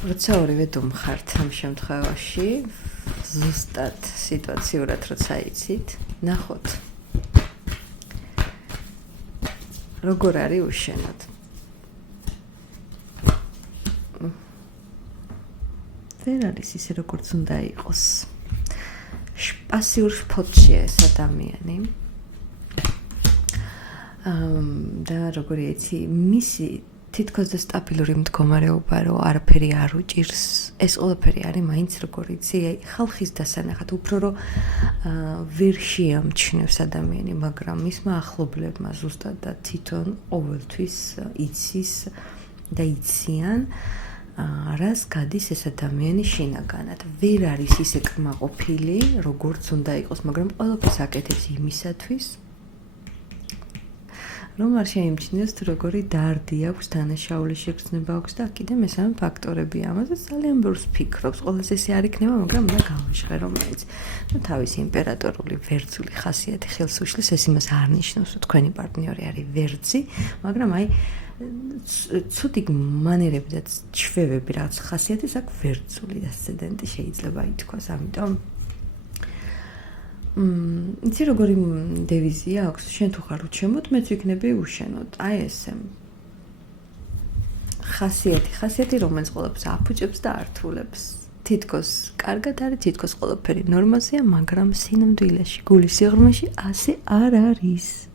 როცა ორივე დუმხართ ამ შემთხვევაში, ზუსტად სიტუაციურად როცა იცით, ნახოთ. როგორ არის უშენოდ. ვერ არის ისე როგორც უნდა იყოს. პასიურ ფოთშია ეს ადამიანი. და როგორი იცი, მისი თითქოს და სტაბილური მდგომარეობა, რომ არაფერი არ უჭირს, ეს ყველაფერი არის მაინც როგორი იცი, ხალხის დასანახად, უფრო რომ ვერ შეამჩნევს ადამიანი, მაგრამ მისმა ახლობლებმა ზუსტად და თვითონ ყოველთვის იცის და იციან, რას გადის ეს ადამიანი შინაგანად. ვერ არის ისე კმაყოფილი, როგორც უნდა იყოს, მაგრამ ყველაფერს აკეთებს იმისათვის, რომ არ შეიმჩნიოს თუ როგორი დარდი აქვს, დანაშაული შეგრძნება აქვს და კიდე მესამე ფაქტორებია. ამაზე ძალიან ბევრს ფიქრობს. ყველაზე ესე არ იქნება, მაგრამ უნდა გავაჟღერო მაინც. თავისი იმპერატორული ვერძული ხასიათი ხელს უშლის, ეს იმას არ ნიშნავს, რომ თქვენი პარტნიორი არის ვერძი, მაგრამ ცუდი მანერები და ჩვევები რაც ხასიათის აქვს ვერძული ასცენდენტი შეიძლება ითქვას, ამიტომ იცი როგორი დევიზია აქვს, შენ თუ ხარ უჩემოდ, მეც ვიქნები უშენოდ. აი ესე. ხასიათი, რომელიც ყველაფერს აფუჭებს და ართულებს. თითქოს კარგად არის, თითქოს ყველაფერი ნორმაზეა, მაგრამ სინამდვილეში, გულის სიღრმეში ასე არ არის.